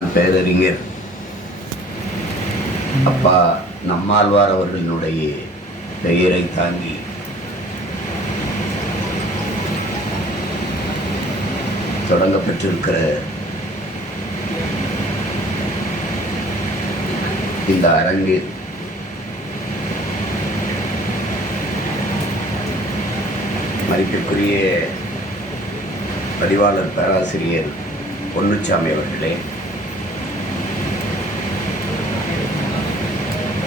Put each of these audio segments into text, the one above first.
பேரறிஞர் அப்பா நம்மாழ்வார் அவர்களினுடைய பெயரை தாங்கி தொடங்கப்பட்டிருக்கிற இந்த அரங்கில் மதிப்பிற்குரிய பதிவாளர் பேராசிரியர் பொன்னுச்சாமி அவர்களே,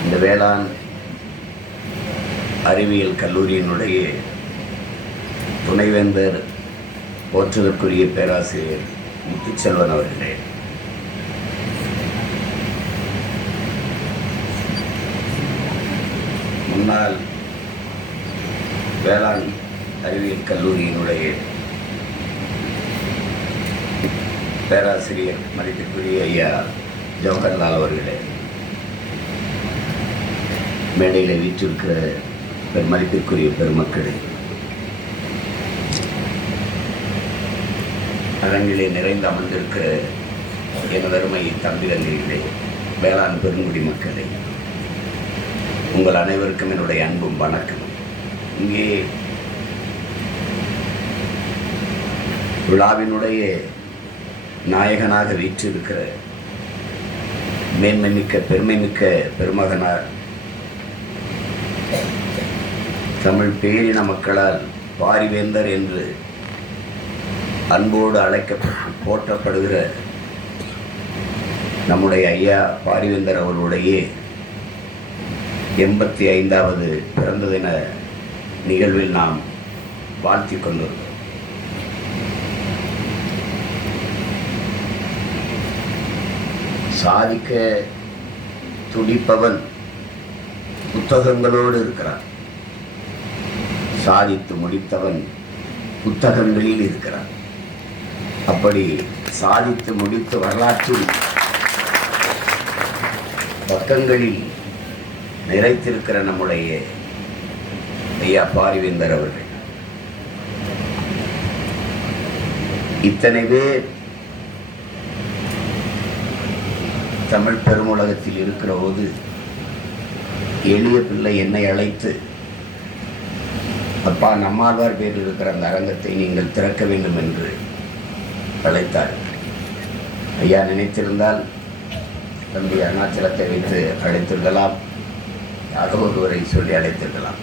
இந்த வேளாண் அறிவியல் கல்லூரியினுடைய துணைவேந்தர் போற்றுதற்குரிய பேராசிரியர் முத்துச்செல்வன் அவர்களே, முன்னாள் வேளாண் அறிவியல் கல்லூரியினுடைய பேராசிரியர் மதிப்பிற்குரிய ஐயா ஜவஹர்லால் அவர்களே, மேடையில் வீற்றிருக்கிற மதிப்பிற்குரிய பெருமக்களே, அரங்கிலே நிறைந்து அமர்ந்திருக்கிற எனதருமை தம்பிதங்கைகளே, வேளாண் பெருங்குடி மக்களே, உங்கள் அனைவருக்கும் என்னுடைய அன்பும் வணக்கம். இங்கே விழாவினுடைய நாயகனாக வீற்றிருக்கிற மேன்மைமிக்க பெருமைமிக்க பெருமகனார், தமிழ் பேரின மக்களால் பாரிவேந்தர் என்று அன்போடு போற்றப்படுகிற நம்முடைய ஐயா பாரிவேந்தர் அவர்களுடைய 85வது பிறந்த தின நிகழ்வில் நாம் வாழ்த்திக் கொண்டிருக்கிறோம். சாதிக்க துடிப்பவன் புத்தகங்களோடு இருக்கிறான், சாதித்து முடித்தவன் புத்தகங்களில் இருக்கிறான். அப்படி சாதித்து முடித்து வரலாற்றில் பக்கங்களில் நிறைத்திருக்கிற நம்முடைய ஐயா பாரிவேந்தர் அவர்கள் இத்தனை பேர் தமிழ் பெருமுலகத்தில் இருக்கிற போது எளிய பிள்ளை என்னை அழைத்து, அப்பா நம்மாழ்வார் பேரில் இருக்கிற அந்த அரங்கத்தை நீங்கள் திறக்க வேண்டும் என்று அழைத்தார். ஐயா நினைத்திருந்தால் தம்பி அருணாச்சலத்தை வைத்து அழைத்திருக்கலாம், யாரோ ஒருவரை சொல்லி அழைத்திருக்கலாம்.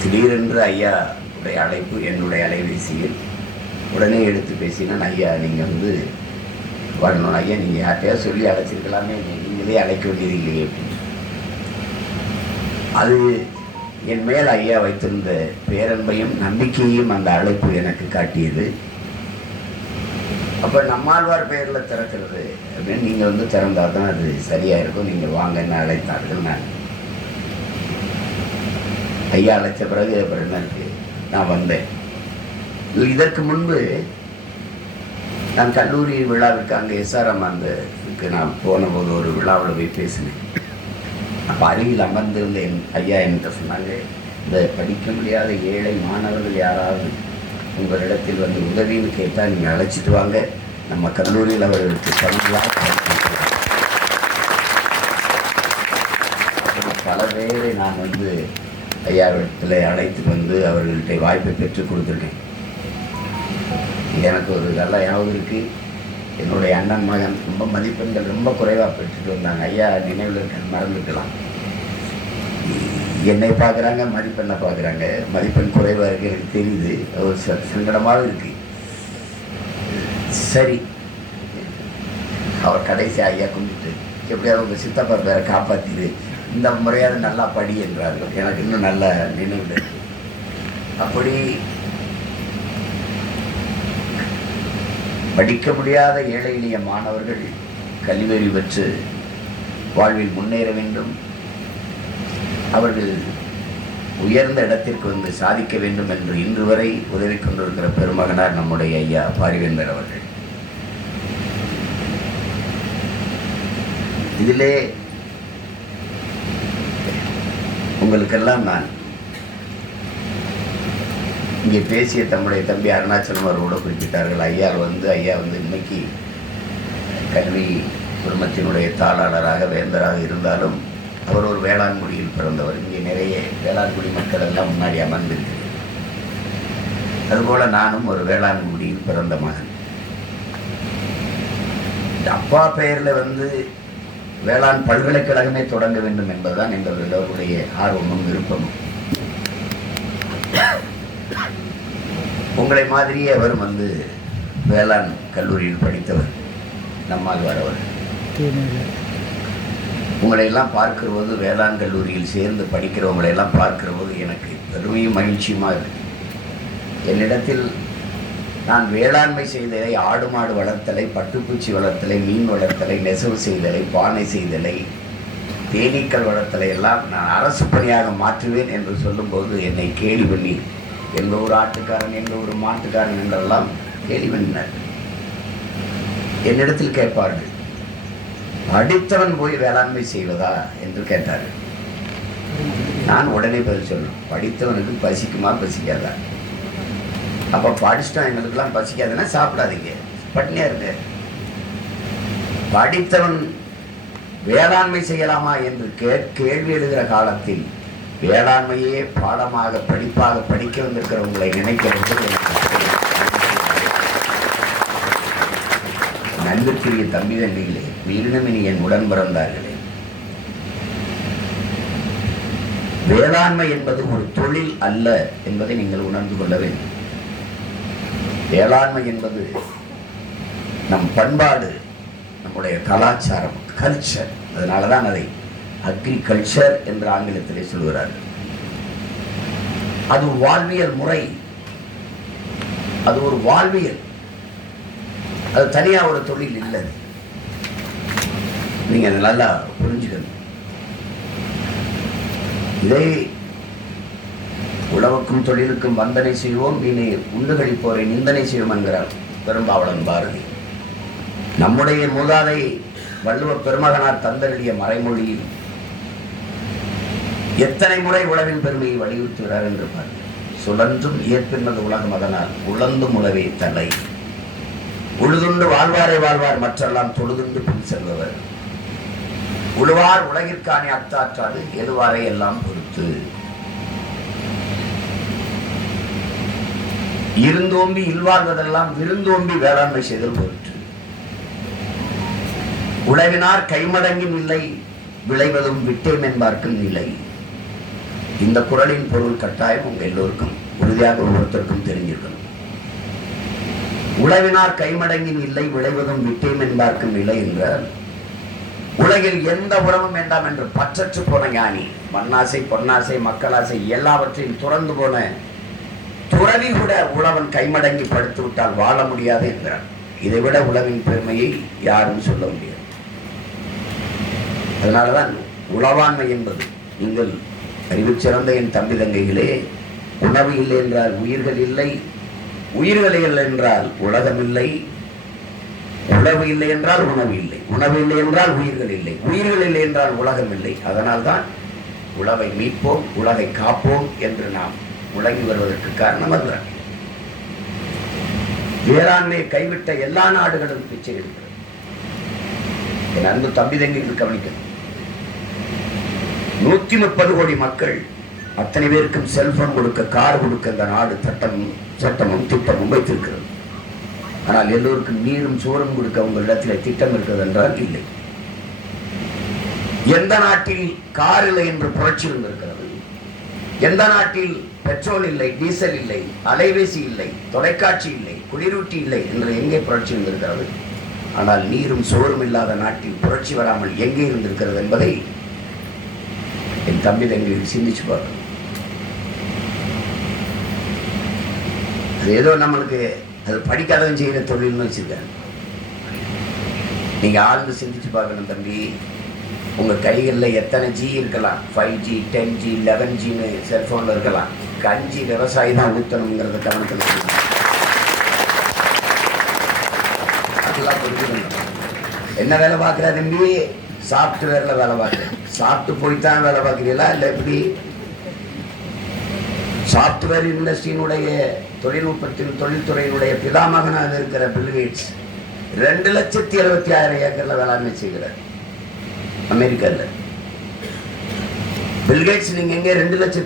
திடீரென்று ஐயா உடைய அழைப்பு என்னுடைய அலைபேசியில் உடனே எடுத்து பேசினான். ஐயா நீங்கள் வரணும், ஐயா நீங்கள் யார்ட்டையா சொல்லி அழைச்சிருக்கலாமே, நீங்களே அழைக்க வேண்டியது இல்லையே அப்படின்னு. அது என் மேல் ஐயா வைத்திருந்த பேரன்பையும் நம்பிக்கையும் அந்த அழைப்பு எனக்கு காட்டியது. அப்போ நம்மாழ்வார் பெயரில் திறக்கிறது அப்படின்னு நீங்கள் திறந்தால் தான் அது சரியாக இருக்கும், நீங்கள் வாங்கன்னு அழைத்தார்கள். நான் ஐயா அழைச்ச பிறகு அப்புறம் என்ன இருக்கு, நான் வந்தேன். இதற்கு முன்பு நான் கல்லூரி விழாவுக்கு அங்கே எஸ்ஆர்எம் இதுக்கு நான் போன போது ஒரு விழாவில் போய் பேசினேன். அப்போ அருகில் அமர்ந்திருந்த என் ஐயா என்கிட்ட சொன்னாங்க, இந்த படிக்க முடியாத ஏழை மாணவர்கள் யாராவது உங்களிடத்தில் உதவின்னு கேட்டால் நீங்கள் அழைச்சிட்டு வாங்க, நம்ம கல்லூரியில் அவர்களுக்கு தமிழாக பல பேரை நான் ஐயாவிடத்தில் அழைத்து அவர்கள்ட்ட வாய்ப்பை பெற்றுக் கொடுத்துருக்கேன். எனக்கு ஒரு நல்ல ஞாபகம் இருக்குது, என்னுடைய அண்ணன் மகன் ரொம்ப மதிப்பெண்கள் ரொம்ப குறைவாக பெற்றுட்டு வந்தாங்க. ஐயா நினைவில் இருக்க மறந்துக்கலாம். என்னை பார்க்குறாங்க, மதிப்பெண்ணை பார்க்குறாங்க, மதிப்பெண் குறைவாக இருக்குது எனக்கு தெரியுது, ஒரு சங்கடமாக இருக்குது. சரி, அவர் கடைசி ஐயா கும்பிட்டு எப்படியாவது உங்கள் சித்தப்பா பேரை காப்பாற்றிடு, இந்த முறையாவது நல்லா படி என்றார்கள். எனக்கு இன்னும் நல்ல நினைவு. அப்படி படிக்க முடியாத ஏழை எளிய மாணவர்கள் கல்வியறிவு பெற்று வாழ்வில் முன்னேற வேண்டும், அவர்கள் உயர்ந்த இடத்திற்கு சாதிக்க வேண்டும் என்று இன்று வரை உதவி கொண்டிருக்கிற பெருமகனார் நம்முடைய ஐயா பாரிவேந்தர் அவர்கள். இதிலே உங்களுக்கெல்லாம் நான் இங்கே பேசிய தம்முடைய தம்பி அருணாச்சலம் அவர்களோட குறிப்பிட்டார்கள். ஐயா இன்னைக்கு கல்வி குடும்பத்தினுடைய தாளாளராக வேந்தராக இருந்தாலும் அவர் ஒரு வேளாண்குடியில் பிறந்தவர். இங்கே நிறைய வேளாண்குடி மக்கள் எல்லாம் முன்னாடி அமர்ந்திருக்கிறது. அதுபோல நானும் ஒரு வேளாண்குடியில் பிறந்த மகன். அப்பா பெயரில் வேளாண் பல்கலைக்கழகமே தொடங்க வேண்டும் என்பதுதான் எங்கள் எல்லோருடைய ஆர்வமும் விருப்பமும். உங்களை மாதிரியே அவர் வேளாண் கல்லூரியில் படித்தவர், நம்மால் வரவர். உங்களை எல்லாம் பார்க்கிற போது, வேளாண் கல்லூரியில் சேர்ந்து படிக்கிறவங்களை எல்லாம் பார்க்கிற போது எனக்கு பெருமையும் மகிழ்ச்சியுமா இருக்கு. என்னிடத்தில் நான் வேளாண்மை செய்தலை, ஆடு மாடு வளர்த்தலை, பட்டுப்பூச்சி வளர்த்தலை, மீன் வளர்த்தலை, நெசவு செய்தலை, பானை செய்தலை, தேனீக்கள் வளர்த்தலை எல்லாம் நான் அரசு பணியாக மாற்றுவேன் என்று சொல்லும்போது என்னை கேலி பண்ணி, எந்த ஒரு ஆட்டுக்காரன், எந்த ஒரு மாட்டுக்காரன் என்றெல்லாம் கேலி பண்ணினார். என்னிடத்தில் கேட்பார்கள், படித்தவன் போய் வேளாண்மை செய்வதா என்று கேட்டார்கள். நான் உடனே பதில் சொல்லணும், படித்தவனுக்கு பசிக்குமா பசிக்காதா? அப்போ படிச்சுட்டோம், எங்களுக்கெல்லாம் பசிக்காதுன்னா சாப்பிடாதீங்க, பட்டினியா இருக்கு. படித்தவன் வேளாண்மை செய்யலாமா என்று கேள்வி எழுகிற காலத்தில் வேளாண்மையே பாடமாக படிப்பாக படிக்க வந்திருக்கிறவங்களை நினைக்கிறது நன்றிக்குரிய தம்பி தம்பிகளே, உயிரினமினி என் உடன் பிறந்தார்களே. வேளாண்மை என்பது ஒரு தொழில் அல்ல என்பதை நீங்கள் உணர்ந்து கொள்ள வேண்டும். வேளாண்மை என்பது நம் பண்பாடு, நம்முடைய கலாச்சாரம், கல்ச்சர். அதனாலதான் அதை அக்ரிகல்ச்சர் என்று ஆங்கிலத்திலே சொல்கிறார்கள். அது வாழ்வியல் முறை, அது ஒரு வாழ்வியல், அது தனியா ஒரு தொழில் இல்லை. நீங்க அதை நல்லா புரிஞ்சுக்கணும். இதை உழவுக்கும் தொழிலுக்கும் வந்தனை செய்வோம், மீனை உண்டு கழிப்போரை நிந்தனை செய்வோம் என்கிறார் பெரும்பாவளன் பாரதி. நம்முடைய மூதாதை வள்ளுவ பெருமகனார் தந்தருடைய மறைமொழியில் எத்தனை முறை உழவின் பெருமையை வலியுறுத்துகிறார் என்று பாருங்கள். சுழன்றும் இயற்பின்னது உலகம், அதனால் உழந்தும் உழவே தலை. உழுதுண்டு வாழ்வாரை வாழ்வார், மற்றெல்லாம் தொழுதுண்டு பின் செல்பவர். உழுவார் உலகிற்கானே அத்தாற்றாது, எழுவாரை எல்லாம் பொறுத்து. இருந்தோம்பி இல்வாழ்வதெல்லாம் விருந்தோம்பி வேளாண்மை செய்தல் பொருட்டு. உழவினார் கைமடங்கின் இல்லை, விளைவதும் விட்டேம் என்பார்க்கும் நிலை. இந்த குறளின் பொருள் கட்டாயம் உங்க எல்லோருக்கும் உறுதியாக ஒவ்வொருத்தருக்கும் தெரிஞ்சிருக்கணும். உழவினார் கைமடங்கின் இல்லை, விளைவதும் விட்டேம் என்பார்க்கும் நிலை என்றால், உலகில் எந்த உறவும் வேண்டாம் என்று பற்றற்று போன ஞானி, மண்ணாசை பொன்னாசை மக்களாசை எல்லாவற்றையும் துறந்து போன துறவி கூட உழவன் கைமடங்கி படுத்து விட்டால் வாழ முடியாது என்கிறார். இதைவிட உழவின் பெருமையை யாரும் சொல்ல முடியாது. அதனாலதான் உழவாண்மை என்பது, நீங்கள் அறிவு சிறந்த என் தம்பி தங்கைகளே, உணவு இல்லை என்றால் உயிர்கள் இல்லை, உயிர்கள் இல்லை என்றால் உலகம் இல்லை, உழவு இல்லை என்றால் உணவு இல்லை, உணவு இல்லை என்றால் உயிர்கள் இல்லை, உயிர்கள் இல்லை என்றால் உலகம் இல்லை. அதனால்தான் உழவை மீட்போம், உலகை காப்போம் என்று நாம் முழங்கி வருவதற்கு காரணம் அதுதான். வேளாண்மையை கைவிட்ட எல்லா நாடுகளும் பிச்சை எடுக்கிறது. என் அன்பு தம்பி தங்கைகள் கவனிக்கணும். 130 கோடி மக்கள், அத்தனை பேருக்கும் செல்போன் கொடுக்க, கார் கொடுக்க இந்த நாடு சட்டமும் திட்டமும் வைத்திருக்கிறது. ஆனால் எல்லோருக்கும் நீரும் சோறும் கொடுக்க உங்களிடத்தில் திட்டம் இருக்கிறது என்றால் இல்லை. எந்த நாட்டில் கார் இல்லை என்று புரட்சி இருக்கிறது? எந்த நாட்டில் பெட்ரோல் இல்லை, டீசல் இல்லை, அலைபேசி இல்லை, தொலைக்காட்சி இல்லை, குளிரூட்டி இல்லை என்று எங்கே புரட்சி இருந்திருக்கிறது? ஆனால் நீரும் சோறும் இல்லாத நாட்டில் புரட்சி வராமல் எங்கே இருந்திருக்கிறது என்பதை என் தம்பி தங்கைகள் சிந்திச்சு பார்க்கணும். அது ஏதோ நம்மளுக்கு அது படிக்காதவன் செய்கிற தொழில்னு வச்சிருக்காங்க. நீங்க ஆழ்ந்து சிந்திச்சு பார்க்கணும் தம்பி. உங்க கைகளில் எத்தனை ஜி இருக்கலாம், 5G 10G 11Gன்னு செல்போன்ல இருக்கலாம். கஞ்சி விவசாயி தான் ஊத்தணுங்கிறத கவனத்தில் அதெல்லாம் புரிஞ்சுக்கணும். என்ன வேலை பார்க்குற தம்பி? சாஃப்ட்வேர்ல வேலை பார்க்குறேன். சாப்பிட்டு போய்தான் வேலை பார்க்குறீங்களா இல்லை எப்படி? சாஃப்ட்வேர் இண்டஸ்ட்ரியினுடைய தொழில்நுட்பத்தின் தொழில்துறையினுடைய பிதாமகனாக இருக்கிற பில் கேட்ஸ் 2,76,000 ஏக்கர்ல வேளாண்மை செய்கிறார் அமெரிக்கால. பில்கேட்ஸ் நீங்க எங்க 2,00,000